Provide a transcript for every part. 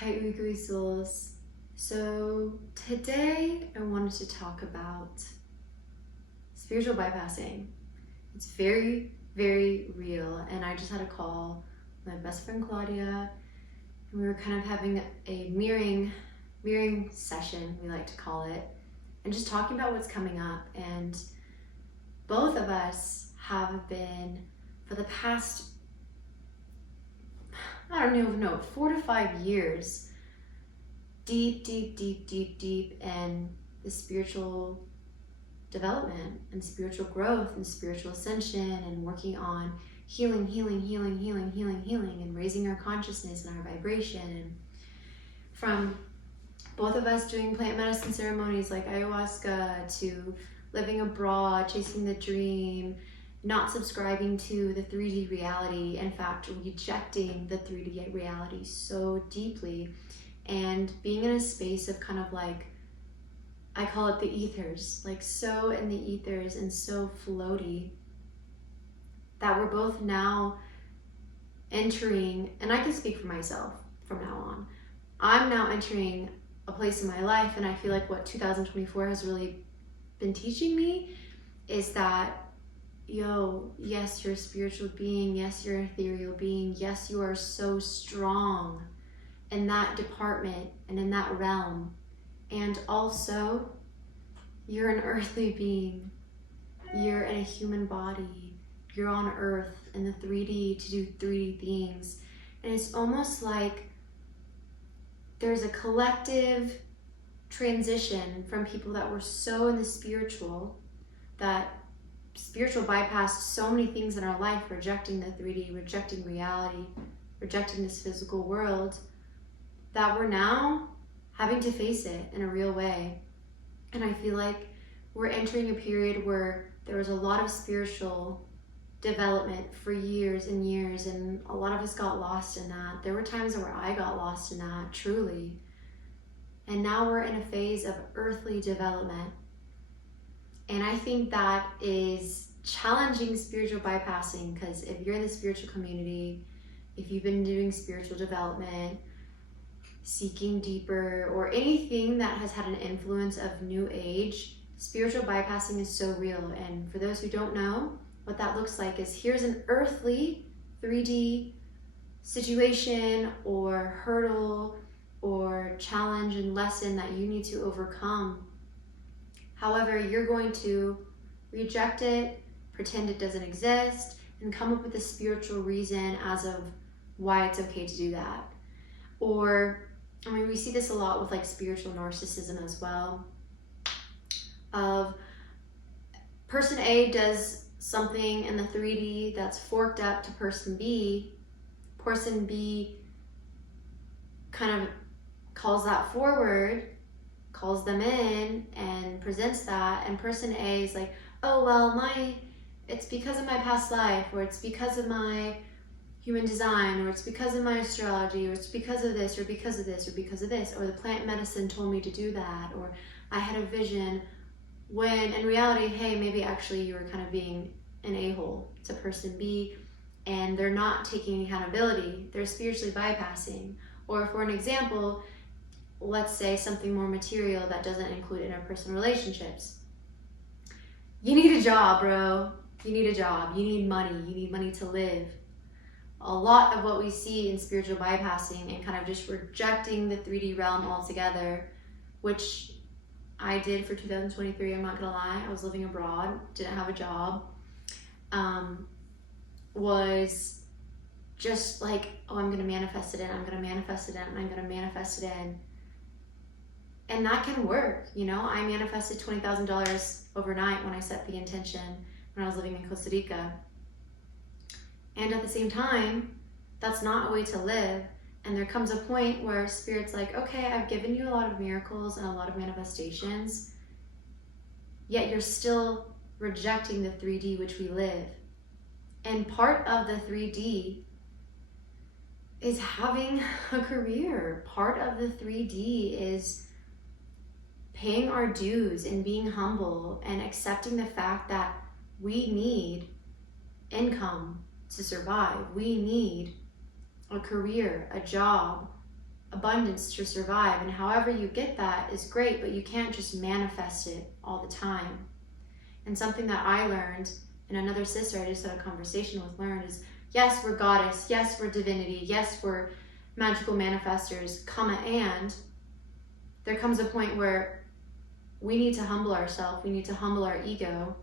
Hiiii souls. So today I wanted to talk about spiritual bypassing. It's very, very real, and I just had a call with my best friend Claudia, and we were kind of having a mirroring session, we like to call it, and just talking about what's coming up. And both of us have been, for the past, I don't even know, 4 to 5 years, deep in the spiritual development and spiritual growth and spiritual ascension, and working on healing, and raising our consciousness and our vibration. And from both of us doing plant medicine ceremonies like ayahuasca, to living abroad, chasing the dream, not subscribing to the 3D reality, in fact, rejecting the 3D reality so deeply, and being in a space of kind of like, I call it the ethers, like so in the ethers and so floaty, that we're both now entering, and I can speak for myself from now on, I'm now entering a place in my life, and I feel like what 2024 has really been teaching me is that, yes, you're a spiritual being, yes, you're an ethereal being, yes, you are so strong in that department and in that realm, and also you're an earthly being, you're in a human body, you're on earth in the 3D to do 3D things. And it's almost like there's a collective transition from people that were so in the spiritual, that spiritual bypassed so many things in our life, rejecting the 3D, rejecting reality, rejecting this physical world, that we're now having to face it in a real way. And I feel like we're entering a period where there was a lot of spiritual development for years and years, and a lot of us got lost in that. There were times where I got lost in that, truly. And now we're in a phase of earthly development. And I think that is challenging spiritual bypassing, because if you're in the spiritual community, if you've been doing spiritual development, seeking deeper, or anything that has had an influence of new age, spiritual bypassing is so real. And for those who don't know, what that looks like is, here's an earthly 3D situation or hurdle or challenge and lesson that you need to overcome. However, you're going to reject it, pretend it doesn't exist, and come up with a spiritual reason as of why it's okay to do that. Or, I mean, we see this a lot with like spiritual narcissism as well. Of person A does something in the 3D that's forked up to person B kind of calls that forward, calls them in and presents that, and person A is like, oh well, it's because of my past life, or it's because of my human design, or it's because of my astrology, or it's because of this, or because of this, or because of this, or the plant medicine told me to do that, or I had a vision, when in reality, hey, maybe actually you were kind of being an a-hole to person B, and they're not taking accountability, they're spiritually bypassing. Or for an example, let's say something more material that doesn't include interpersonal relationships. You need a job, bro. You need a job. You need money to live. A lot of what we see in spiritual bypassing and kind of just rejecting the 3D realm altogether, which I did for 2023, I'm not gonna lie. I was living abroad, didn't have a job, was just like, oh, I'm gonna manifest it in, I'm gonna manifest it in, and I'm gonna manifest it in. And that can work, I manifested $20,000 overnight when I set the intention when I was living in Costa Rica. And at the same time, that's not a way to live. And there comes a point where Spirit's like, okay, I've given you a lot of miracles and a lot of manifestations, yet you're still rejecting the 3D which we live. And part of the 3D is having a career. Part of the 3D is paying our dues and being humble and accepting the fact that we need income to survive. We need a career, a job, abundance to survive. And however you get that is great, but you can't just manifest it all the time. And something that I learned, and another sister I just had a conversation with learned, is yes, we're goddess, yes, we're divinity, yes, we're magical manifestors, and there comes a point where we need to humble ourselves, we need to humble our ego.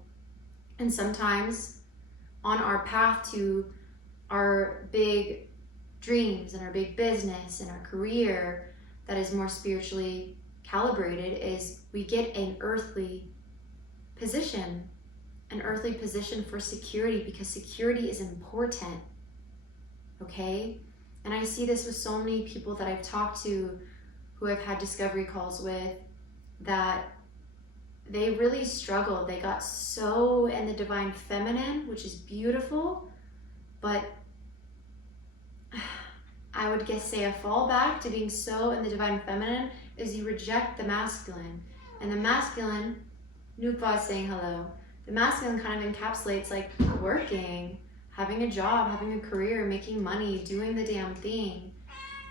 And sometimes on our path to our big dreams and our big business and our career that is more spiritually calibrated is we get an earthly position for security, because security is important, okay? And I see this with so many people that I've talked to, who I've had discovery calls with, that they really struggled. They got so in the divine feminine, which is beautiful, but I would say a fallback to being so in the divine feminine is you reject the masculine. And the masculine, 𝓆𝓶 is saying hello. The masculine kind of encapsulates like working, having a job, having a career, making money, doing the damn thing.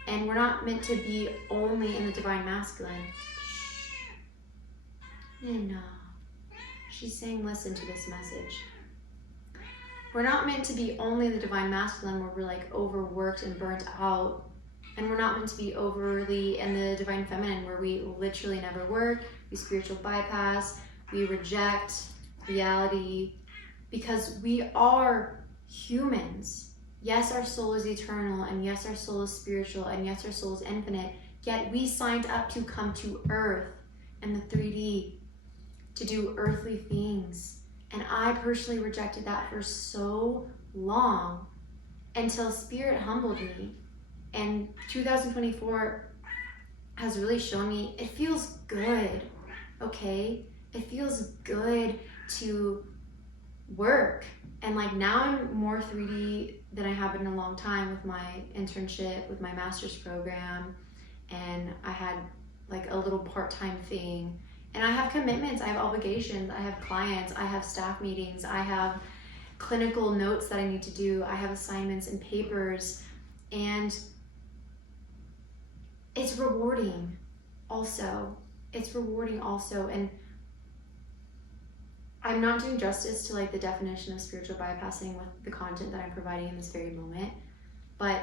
And we're not meant to be only in the divine masculine. Nina, she's saying listen to this message. We're not meant to be only in the divine masculine where we're like overworked and burnt out. And we're not meant to be overly in the divine feminine where we literally never work, we spiritual bypass, we reject reality, because we are humans. Yes, our soul is eternal, and yes, our soul is spiritual, and yes, our soul is infinite, yet we signed up to come to earth and the 3D to do earthly things. And I personally rejected that for so long until Spirit humbled me. And 2024 has really shown me it feels good, okay? It feels good to work. And like now I'm more 3D than I have in a long time with my internship, with my master's program. And I had like a little part-time thing. And I have commitments, I have obligations, I have clients, I have staff meetings, I have clinical notes that I need to do, I have assignments and papers, and it's rewarding also. It's rewarding also. And I'm not doing justice to like the definition of spiritual bypassing with the content that I'm providing in this very moment. But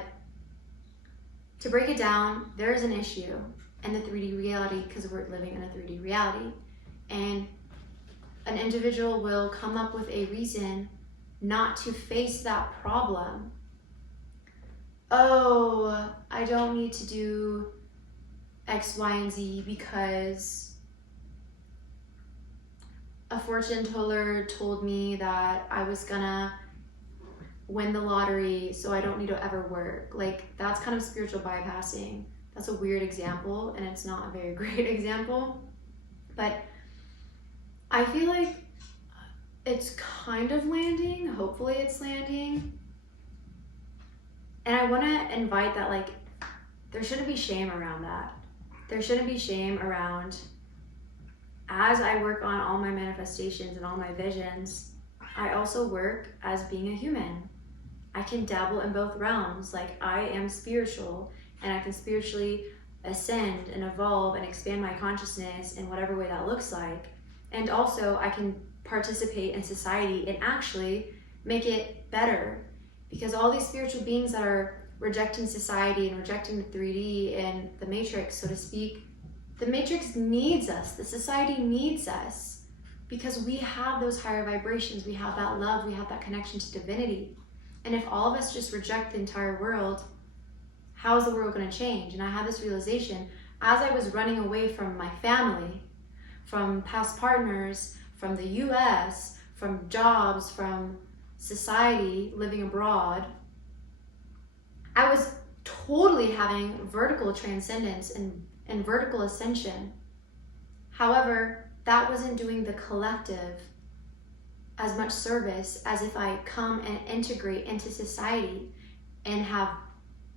to break it down, there is an issue in the 3D reality because we're living in a 3D reality. And an individual will come up with a reason not to face that problem. Oh, I don't need to do X, Y, and Z because a fortune teller told me that I was gonna win the lottery, so I don't need to ever work. Like, that's kind of spiritual bypassing. That's a weird example, and it's not a very great example, but I feel like it's kind of landing. Hopefully it's landing. And I want to invite that, like, there shouldn't be shame around that. There shouldn't be shame around, as I work on all my manifestations and all my visions, I also work as being a human. I can dabble in both realms. Like, I am spiritual, and I can spiritually ascend and evolve and expand my consciousness in whatever way that looks like. And also I can participate in society and actually make it better, because all these spiritual beings that are rejecting society and rejecting the 3D and the matrix, so to speak, the matrix needs us, the society needs us, because we have those higher vibrations, we have that love, we have that connection to divinity. And if all of us just reject the entire world, how is the world going to change? And I had this realization as I was running away from my family, from past partners, from the US, from jobs, from society, living abroad. I was totally having vertical transcendence and vertical ascension. However, that wasn't doing the collective as much service as if I come and integrate into society and have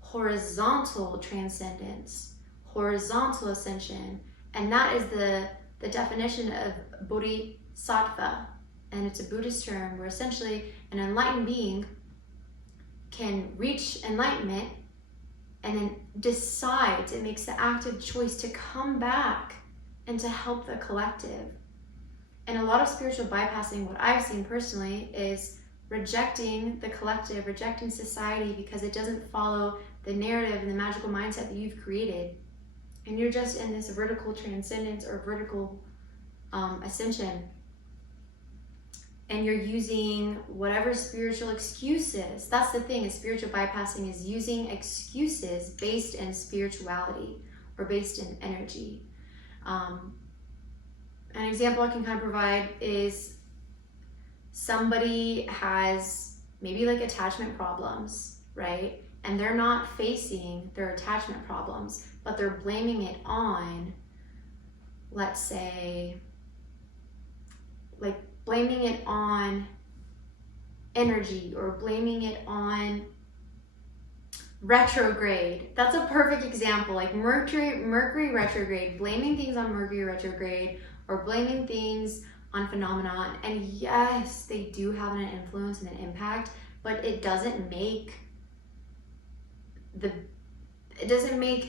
horizontal transcendence, horizontal ascension. And that is the definition of bodhisattva. And it's a Buddhist term where essentially an enlightened being can reach enlightenment and then decides, it makes the active choice to come back and to help the collective. And a lot of spiritual bypassing, what I've seen personally, is rejecting the collective, rejecting society because it doesn't follow the narrative and the magical mindset that you've created. And you're just in this vertical transcendence or vertical ascension. And you're using whatever spiritual excuses. That's the thing, is spiritual bypassing is using excuses based in spirituality or based in energy. An example I can kind of provide is somebody has maybe like attachment problems, right? And they're not facing their attachment problems, but they're blaming it on, let's say, like blaming it on energy or blaming it on retrograde. That's a perfect example, like Mercury retrograde, blaming things on Mercury retrograde or blaming things on phenomena. And yes, they do have an influence and an impact, but it doesn't make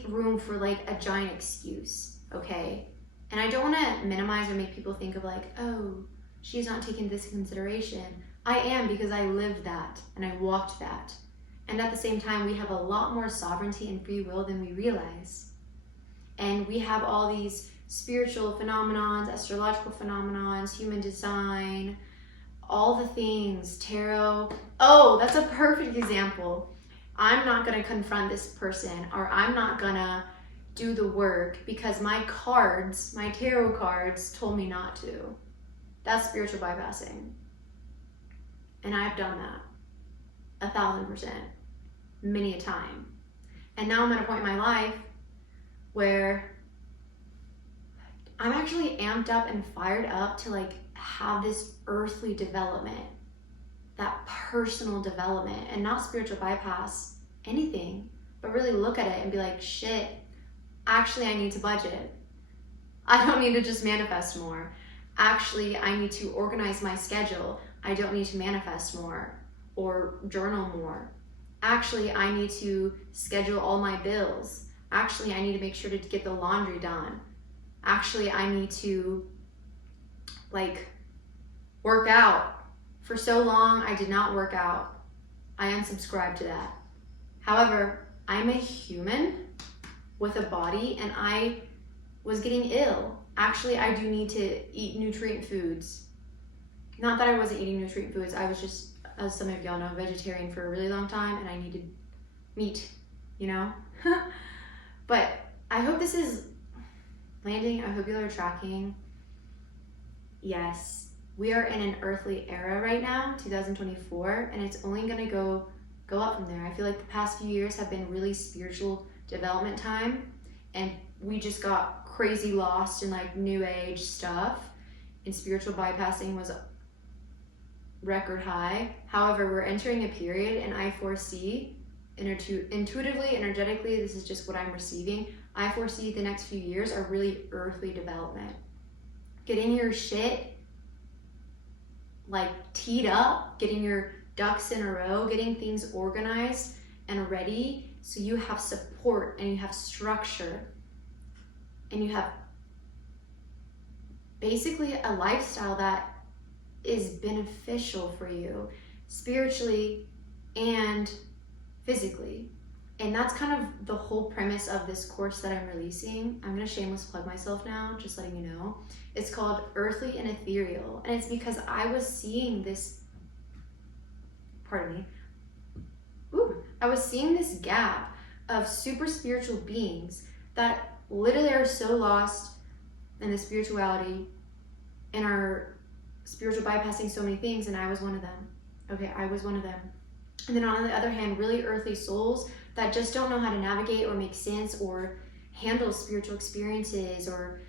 room for like a giant excuse, okay? And I don't want to minimize or make people think of like, oh, she's not taking this into consideration. I am, because I lived that and I walked that. And at the same time, we have a lot more sovereignty and free will than we realize. And we have all these spiritual phenomenons, astrological phenomenons, human design, all the things, tarot. Oh, that's a perfect example. I'm not going to confront this person, or I'm not going to do the work because my cards, my tarot cards, told me not to. That's spiritual bypassing. And I've done that 1,000%, many a time. And now I'm at a point in my life where I'm actually amped up and fired up to like have this earthly development, that personal development, and not spiritual bypass anything, but really look at it and be like, shit, actually I need to budget. I don't need to just manifest more. Actually, I need to organize my schedule. I don't need to manifest more or journal more. Actually, I need to schedule all my bills. Actually, I need to make sure to get the laundry done. Actually, I need to like work out. For so long, I did not work out. I unsubscribed to that. However, I'm a human with a body and I was getting ill. Actually, I do need to eat nutrient foods. Not that I wasn't eating nutrient foods. I was just, as some of y'all know, vegetarian for a really long time and I needed meat, you know? But I hope this is landing. I hope you are tracking. Yes, we are in an earthly era right now, 2024, and it's only gonna go up from there. I feel like the past few years have been really spiritual development time, and we just got crazy lost in like new age stuff, and spiritual bypassing was record high. However, we're entering a period, and I foresee, intuitively, energetically, this is just what I'm receiving, I foresee the next few years are really earthly development. Getting your shit like teed up, getting your ducks in a row, getting things organized and ready so you have support and you have structure and you have basically a lifestyle that is beneficial for you spiritually and physically. And that's kind of the whole premise of this course that I'm releasing. I'm gonna shameless plug myself now, just letting you know. It's called Earthly and Ethereal. And it's because I was seeing this, pardon me. I was seeing this gap of super spiritual beings that literally are so lost in the spirituality and are spiritual bypassing so many things, and I was one of them. Okay, I was one of them. And then on the other hand, really earthly souls that just don't know how to navigate or make sense or handle spiritual experiences or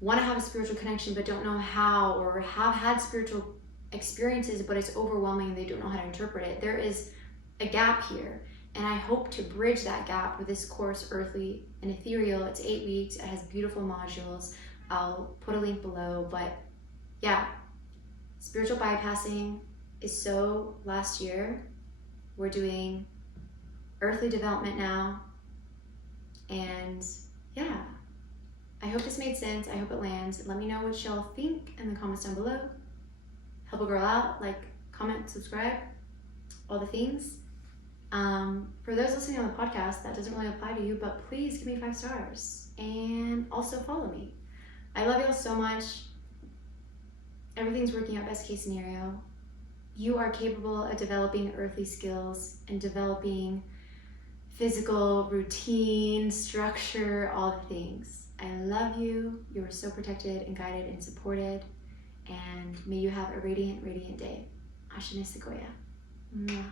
want to have a spiritual connection but don't know how, or have had spiritual experiences but it's overwhelming and they don't know how to interpret it. There is a gap here, and I hope to bridge that gap with this course, Earthly and Ethereal. It's 8 weeks. It has beautiful modules. I'll put a link below. But yeah, spiritual bypassing is so last year. We're doing earthly development now, And yeah, I hope this made sense. I hope it lands. Let me know what y'all think in the comments down below. Help a girl out, like, comment, subscribe, all the things. For those listening on the podcast, that doesn't really apply to you, but please give me 5 stars and also follow me. I love y'all so much. Everything's working out best case scenario. You are capable of developing earthly skills and developing physical routine, structure, all the things. I love you. You are so protected and guided and supported. And may you have a radiant, radiant day. Ashane Sequoia. Mwah.